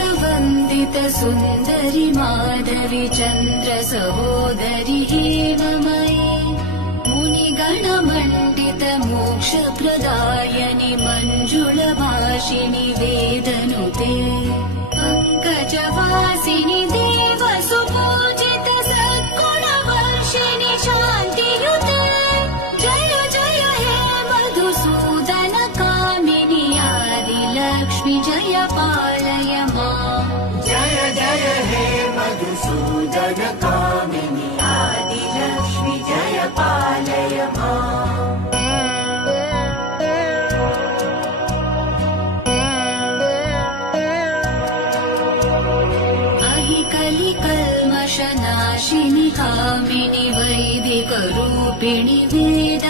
वन्दित सुन्दरि माधवि चन्द्र सहोदरि हेममयि मुनिगणमण्डित मोक्षप्रदायनि मञ्जुलभाषिणि वेदनुते पङ्कजवासिनि देवसुपूजित सद्गुणवर्षिणि शान्तियुते जय जय हे मधुसूदन कामिनि आदिलक्ष्मि जय पालय माम् जय जय हे मधुसूदन कामिनि आदिलक्ष्मि जय पालय माम् कलिकल्मषनाशिनि कामिनि वैदिकरूपिणि वेद